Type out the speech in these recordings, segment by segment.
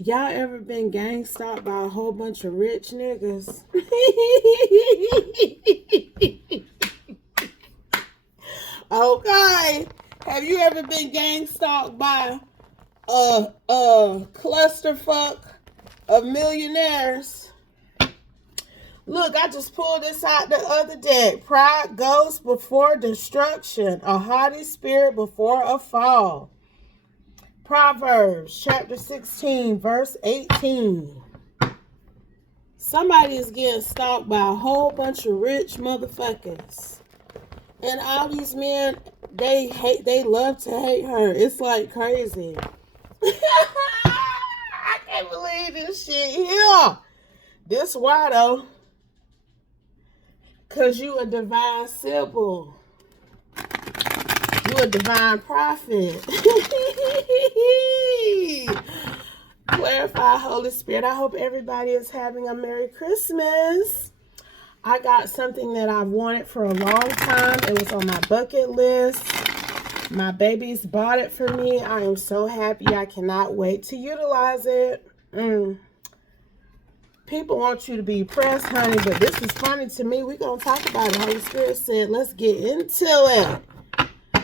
Y'all ever been gang stalked by a whole bunch of rich niggas? Okay. Have you ever been gang stalked by a clusterfuck of millionaires? Look, I just pulled this out the other day. Pride goes before destruction, a haughty spirit before a fall. Proverbs chapter 16, verse 18. Somebody is getting stalked by a whole bunch of rich motherfuckers. And all these men, they love to hate her. It's like crazy. I can't believe this shit here. This why though? Cause you a divine symbol. You a divine prophet. Clarify, Holy Spirit. I hope everybody is having a Merry Christmas. I got something that I've wanted for a long time. It was on my bucket list. My babies bought it for me. I am so happy. I cannot wait to utilize it. People want you to be pressed, honey, but this is funny to me. We're going to talk about it. Holy Spirit said, let's get into it.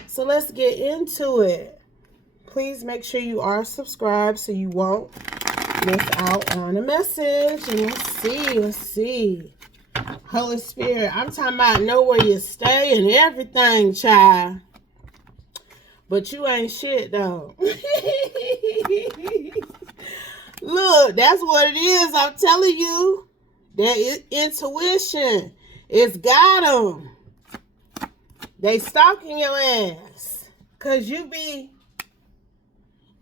So let's get into it. Please make sure you are subscribed so you won't miss out on a message. And let's see. Holy Spirit, I'm talking about know where you stay and everything, child. But you ain't shit, though. Look, that's what it is. I'm telling you. That intuition. It's got them. They stalking your ass. Because you be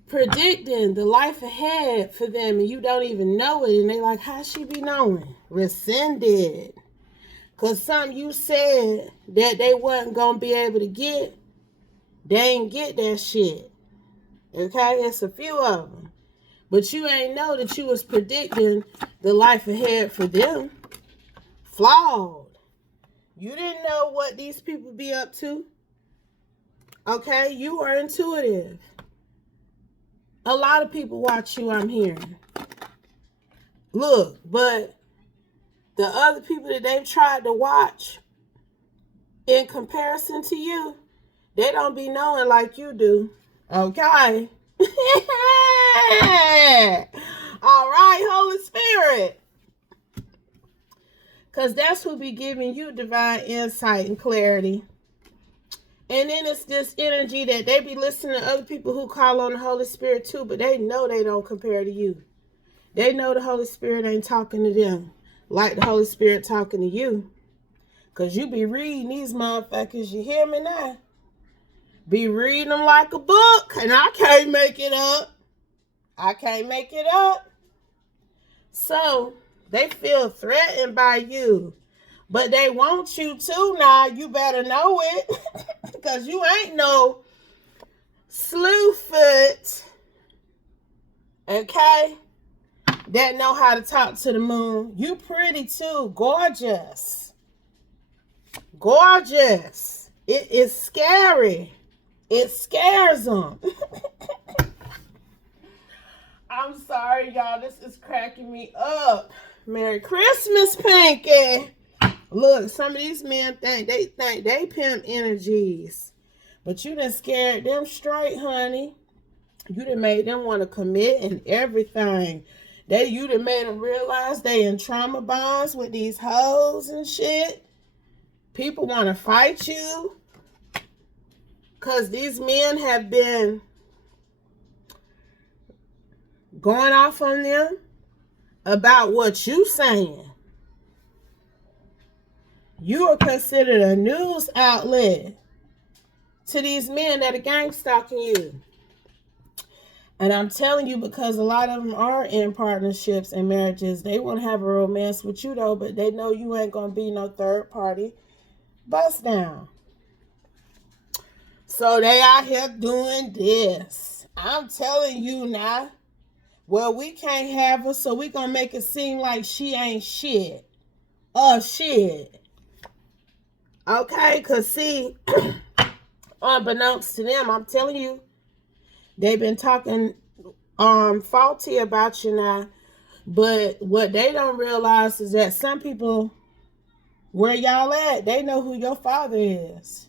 predicting the life ahead for them and you don't even know it. And they like, how she be knowing? Rescinded. Because something you said that they wasn't going to be able to get, they ain't get that shit. Okay? It's a few of them. But you ain't know that you was predicting the life ahead for them. Flawed. You didn't know what these people be up to. Okay? You are intuitive. A lot of people watch you, I'm hearing. Look, but the other people that they've tried to watch in comparison to you, they don't be knowing like you do. Okay? All right, Holy Spirit. Because that's who be giving you divine insight and clarity. And then it's this energy that they be listening to other people who call on the Holy Spirit too, but they know they don't compare to you. They know the Holy Spirit ain't talking to them like the Holy Spirit talking to you. Because you be reading these motherfuckers, you hear me now? Be reading them like a book, and I can't make it up. I can't make it up. So, they feel threatened by you. But they want you to now. You better know it. Because you ain't no slewfoot. Okay? That know how to talk to the moon. You pretty too. Gorgeous. Gorgeous. It is scary. It scares them. I'm sorry, y'all. This is cracking me up. Merry Christmas, Pinky. Look, some of these men think they pimp energies. But you done scared them straight, honey. You done made them want to commit and everything. You done made them realize they in trauma bonds with these hoes and shit. People want to fight you. Because these men have been going off on them about what you saying. You are considered a news outlet to these men that are gang stalking you. And I'm telling you, because a lot of them are in partnerships and marriages, they want to have a romance with you though, but they know you ain't going to be no third party bust down. So they out here doing this. I'm telling you now. Well, we can't have her, so we going to make it seem like she ain't shit. Oh, shit. Okay, because see, unbeknownst to them, I'm telling you, they've been talking faulty about you now. But what they don't realize is that some people, where y'all at, they know who your father is.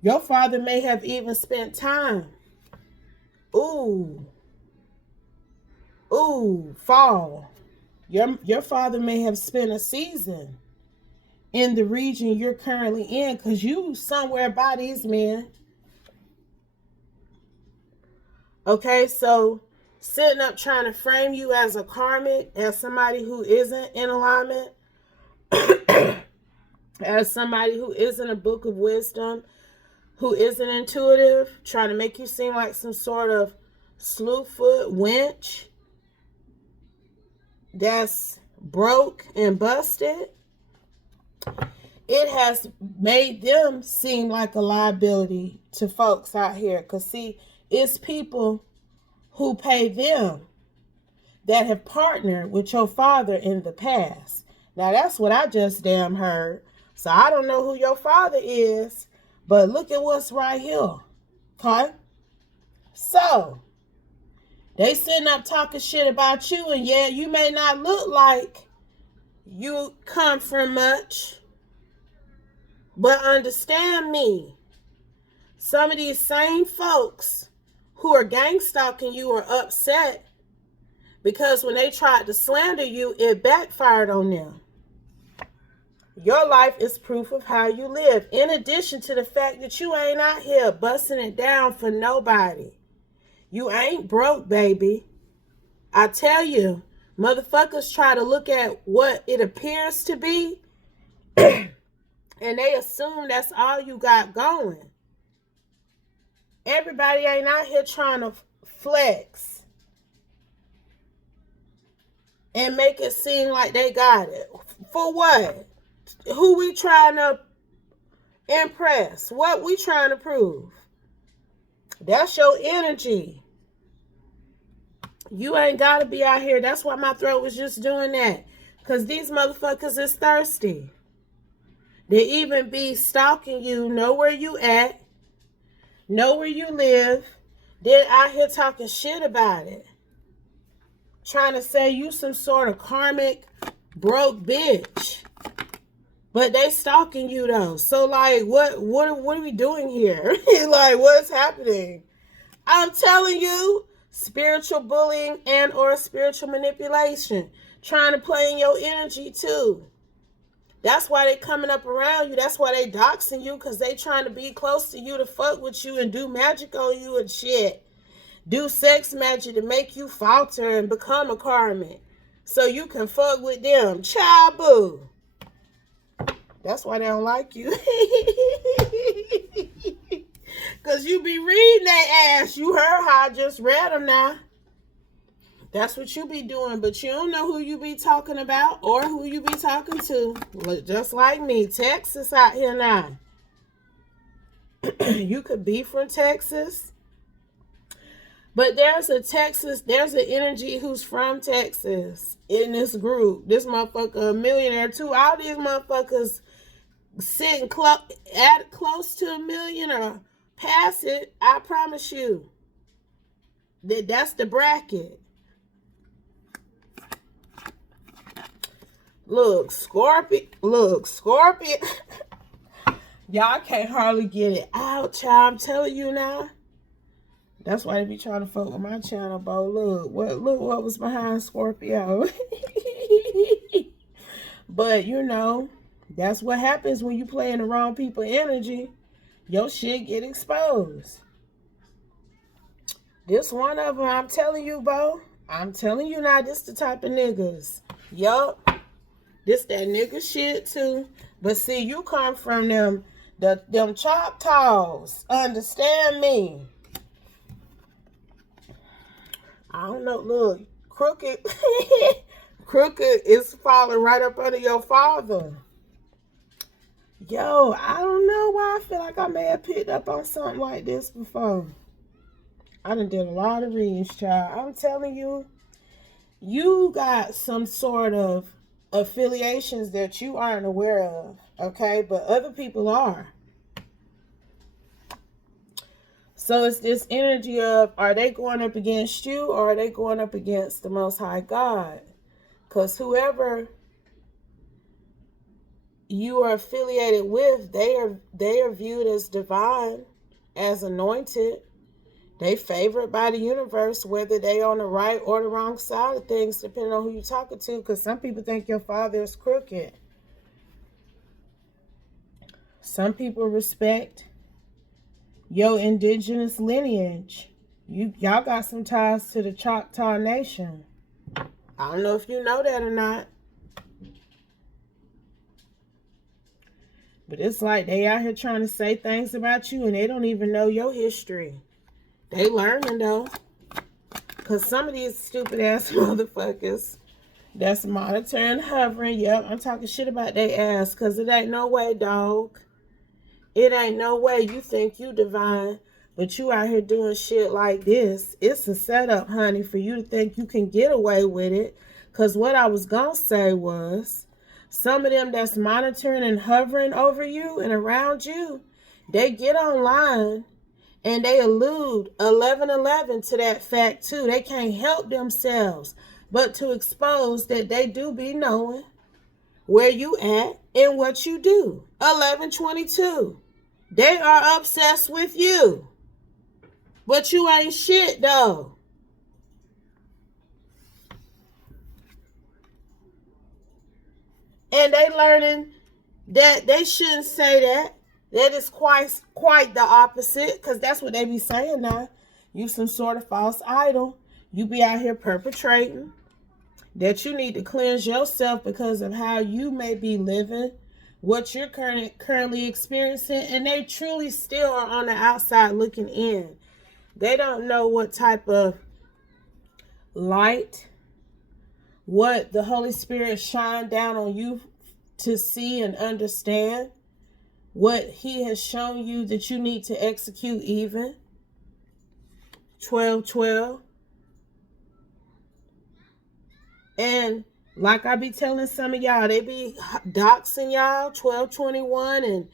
Your father may have even spent time. Ooh, fall. Your father may have spent a season in the region you're currently in, because you somewhere by these men. Okay, so sitting up trying to frame you as a karmic, as somebody who isn't in alignment, as somebody who isn't a book of wisdom, who isn't intuitive, trying to make you seem like some sort of slewfoot wench that's broke and busted. It has made them seem like a liability to folks out here. Because, see, it's people who pay them that have partnered with your father in the past. Now, that's what I just damn heard. So, I don't know who your father is, but look at what's right here. Okay? So, they sitting up talking shit about you, and yeah, you may not look like you come from much, but understand me. Some of these same folks who are gang stalking you are upset because when they tried to slander you, it backfired on them. Your life is proof of how you live. In addition to the fact that you ain't out here busting it down for nobody. You ain't broke, baby. I tell you, motherfuckers try to look at what it appears to be and they assume that's all you got going. Everybody ain't out here trying to flex and make it seem like they got it. For what? Who we trying to impress? What we trying to prove? That's your energy. You ain't got to be out here. That's why my throat was just doing that. Because these motherfuckers is thirsty. They even be stalking you, know where you at, know where you live. They're out here talking shit about it. Trying to say you some sort of karmic broke bitch. But they stalking you though. So like what are we doing here? Like what's happening? I'm telling you, spiritual bullying and or spiritual manipulation. Trying to play in your energy too. That's why they coming up around you. That's why they doxing you, because they trying to be close to you to fuck with you and do magic on you and shit. Do sex magic to make you falter and become a karmic. So you can fuck with them. Child boo. That's why they don't like you. Because you be reading their ass. You heard how I just read them now. That's what you be doing, but you don't know who you be talking about or who you be talking to. Just like me, Texas out here now. You could be from Texas, but there's an energy who's from Texas in this group. This motherfucker a millionaire too. All these motherfuckers sitting close to $1 million or past it. I promise you. That's the bracket. Look, Scorpion. Y'all can't hardly get it out, child. I'm telling you now. That's why they be trying to fuck with my channel, bro. Look what was behind Scorpio. But you know, that's what happens when you play in the wrong people energy. Your shit get exposed. This one of them, I'm telling you, bro. I'm telling you now, this the type of niggas. Yup. This that nigga shit too. But see, you come from them Choctaws. Understand me. I don't know. Look, crooked. Crooked is falling right up under your father. Yo, I don't know why I feel like I may have picked up on something like this before. I done did a lot of readings, child. I'm telling you, you got some sort of affiliations that you aren't aware of, okay? But other people are. So it's this energy of, are they going up against you or are they going up against the Most High God? Because whoever you are affiliated with, they are viewed as divine, as anointed. They favored by the universe, whether they on the right or the wrong side of things, depending on who you're talking to. Because some people think your father is crooked. Some people respect your indigenous lineage. Y'all got some ties to the Choctaw Nation. I don't know if you know that or not. But it's like they out here trying to say things about you and they don't even know your history. They learning though. Because some of these stupid ass motherfuckers that's monitoring, hovering, yep, I'm talking shit about they ass. Because it ain't no way, dog. It ain't no way you think you divine, but you out here doing shit like this. It's a setup, honey, for you to think you can get away with it. Because what I was going to say was, some of them that's monitoring and hovering over you and around you, they get online and they allude 1111 to that fact too. They can't help themselves but to expose that they do be knowing where you at and what you do. 1122. They are obsessed with you. But you ain't shit though. And they learning that they shouldn't say that. That is quite the opposite. Because that's what they be saying now. You some sort of false idol. You be out here perpetrating. That you need to cleanse yourself because of how you may be living. What you're currently experiencing. And they truly still are on the outside looking in. They don't know what type of light, what the Holy Spirit shined down on you to see and understand, what He has shown you that you need to execute even. 12:12. And like I be telling some of y'all, they be doxing y'all 12:21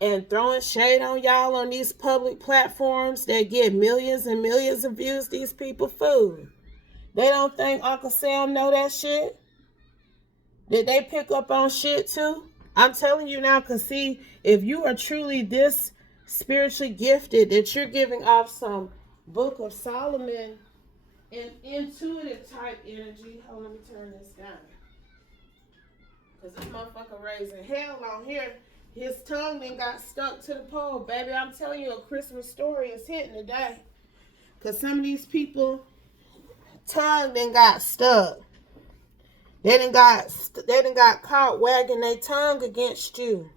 and throwing shade on y'all on these public platforms that get millions and millions of views. These people fool. They don't think Uncle Sam know that shit? Did they pick up on shit too? I'm telling you now, because see, if you are truly this spiritually gifted, that you're giving off some Book of Solomon and intuitive type energy. Hold on, let me turn this down. Because this motherfucker raising hell on here. His tongue then got stuck to the pole. Baby, I'm telling you, a Christmas story is hitting today. Because some of these people, tongue then got stuck. They done got caught wagging their tongue against you.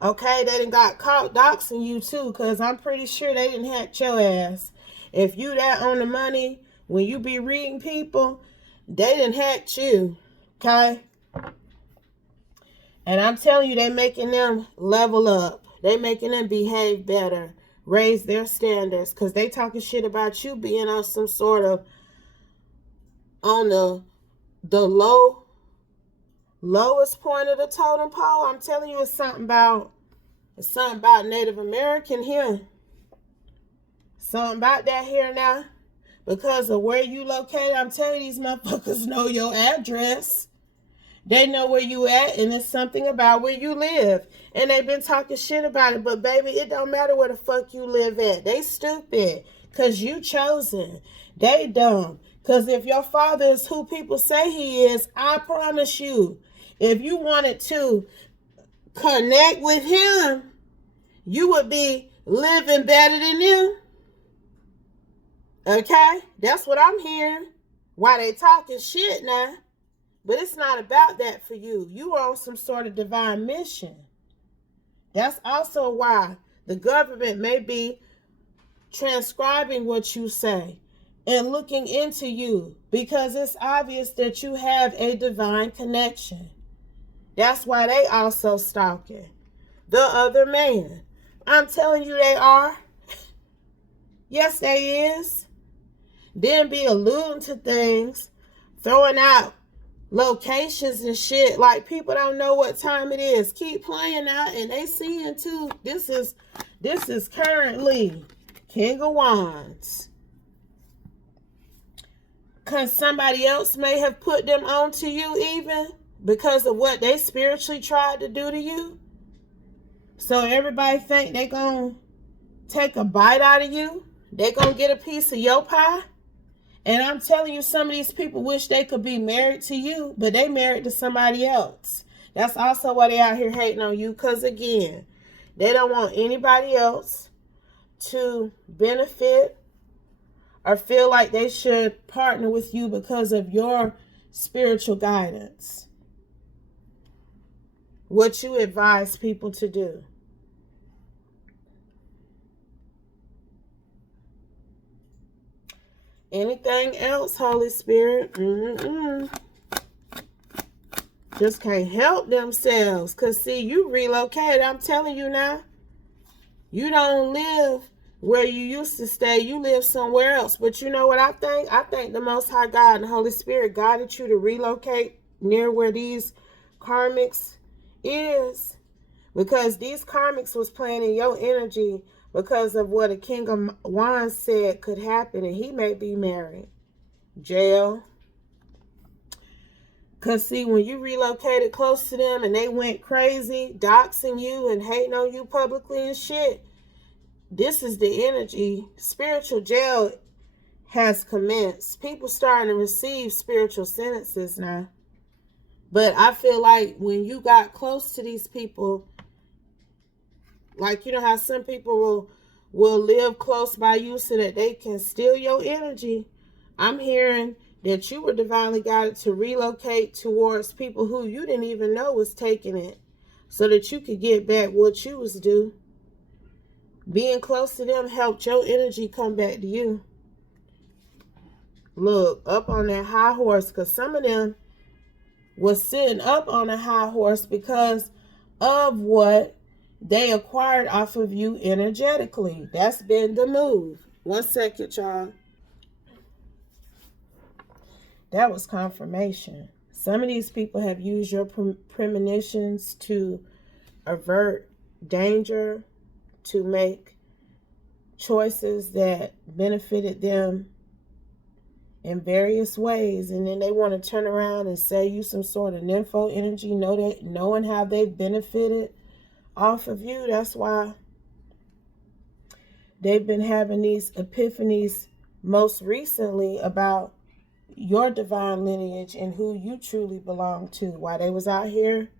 Okay, they done got caught doxing you too, because I'm pretty sure they didn't hack your ass. If you that on the money, when you be reading people, they done hacked you. Okay? And I'm telling you, they making them level up. They making them behave better. Raise their standards. Because they talking shit about you being on some sort of, on the lowest point of the totem pole. I'm telling you, it's something about Native American here. Something about that here now. Because of where you located, I'm telling you, these motherfuckers know your address. They know where you at, and it's something about where you live. And they've been talking shit about it. But, baby, it don't matter where the fuck you live at. They stupid. Because you chosen. They dumb. Because if your father is who people say he is, I promise you, if you wanted to connect with him, you would be living better than them. Okay? That's what I'm hearing. Why they talking shit now. But it's not about that for you. You are on some sort of divine mission. That's also why the government may be transcribing what you say and looking into you, because it's obvious that you have a divine connection. That's why they also stalking the other man. I'm telling you they are. Yes, they is. Then be alluding to things, throwing out locations and shit, like people don't know what time it is. Keep playing out, and they seeing too. This is This is currently King of Wands. Because somebody else may have put them on to you even because of what they spiritually tried to do to you. So everybody think they gonna take a bite out of you. They gonna get a piece of your pie. And I'm telling you, some of these people wish they could be married to you, but they married to somebody else. That's also why they out here hating on you. Because again, they don't want anybody else to benefit or feel like they should partner with you because of your spiritual guidance. What you advise people to do. Anything else, Holy Spirit? Just can't help themselves. Because, see, you relocated. I'm telling you now. You don't live where you used to stay. You live somewhere else. But you know what I think? I think the Most High God and the Holy Spirit guided you to relocate near where these karmics is. Because these karmics was playing in your energy because of what a King of Wands said could happen. And he may be married. Jail. Because, see, when you relocated close to them and they went crazy, doxing you and hating on you publicly and shit, this is the energy. Spiritual jail has commenced. People starting to receive spiritual sentences now. But I feel like when you got close to these people, like, you know how some people will live close by you so that they can steal your energy. I'm hearing that you were divinely guided to relocate towards people who you didn't even know was taking it so that you could get back what you was due. Being close to them helped your energy come back to you. Look, up on that high horse, because some of them was sitting up on a high horse because of what they acquired off of you energetically. That's been the move. 1 second, y'all. That was confirmation. Some of these people have used your premonitions to avert danger, to make choices that benefited them in various ways. And then they want to turn around and say you some sort of nympho energy, knowing how they've benefited off of you. That's why they've been having these epiphanies most recently about your divine lineage and who you truly belong to. While they was out here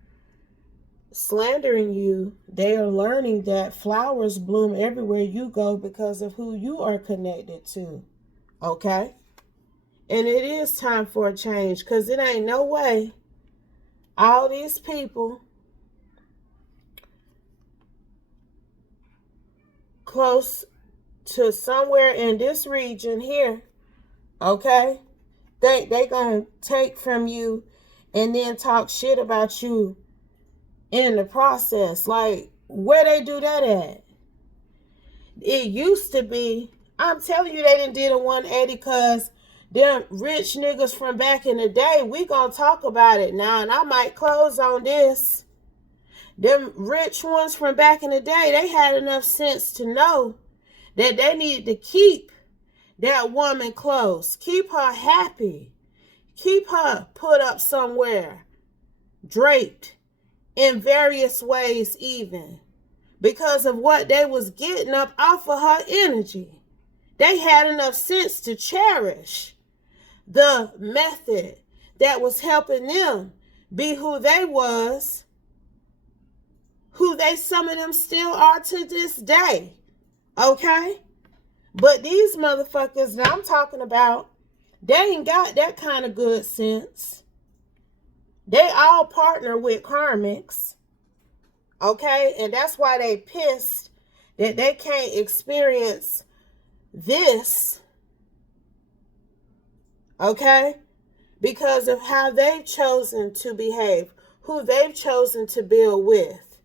slandering you, they are learning that flowers bloom everywhere you go because of who you are connected to. Okay? And it is time for a change, because it ain't no way all these people close to somewhere in this region here, okay, think they gonna take from you and then talk shit about you in the process. Like, where they do that at? It used to be, I'm telling you, they done did a 180 because them rich niggas from back in the day, we gonna talk about it now, and I might close on this. Them rich ones from back in the day, they had enough sense to know that they needed to keep that woman close. Keep her happy. Keep her put up somewhere, draped in various ways even, because of what they was getting up off of her energy. They had enough sense to cherish the method that was helping them be who they was, who they, some of them still are to this day. Okay? But these motherfuckers that I'm talking about, they ain't got that kind of good sense. They all partner with karmics. Okay? And that's why they pissed that they can't experience this. Okay? Because of how they've chosen to behave, who they've chosen to build with.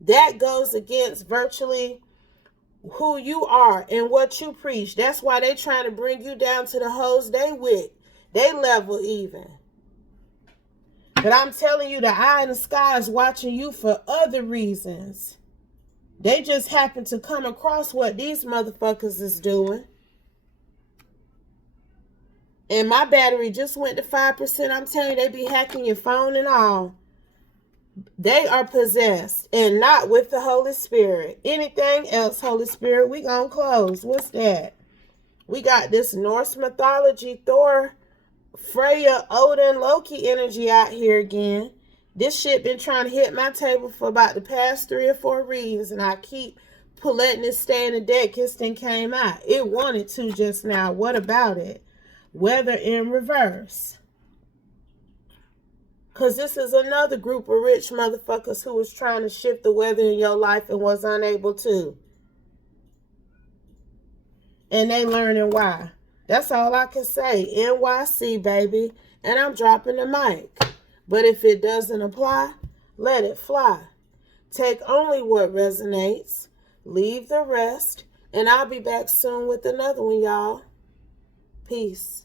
That goes against virtually who you are and what you preach. That's why they trying to bring you down to the hoes they with. They level even. But I'm telling you, the eye in the sky is watching you for other reasons. They just happen to come across what these motherfuckers is doing. And my battery just went to 5%. I'm telling you, they be hacking your phone and all. They are possessed and not with the Holy Spirit. Anything else, Holy Spirit, we gonna close. What's that? We got this Norse mythology, Thor, Freya, Odin, Loki energy out here again. This shit been trying to hit my table for about the past 3 or 4 readings, and I keep letting it stay in the deck. It then came out. It wanted to just now. What about it? Weather in reverse. Because this is another group of rich motherfuckers who was trying to shift the weather in your life and was unable to. And they learning why. That's all I can say. NYC, baby. And I'm dropping the mic. But if it doesn't apply, let it fly. Take only what resonates. Leave the rest. And I'll be back soon with another one, y'all. Peace.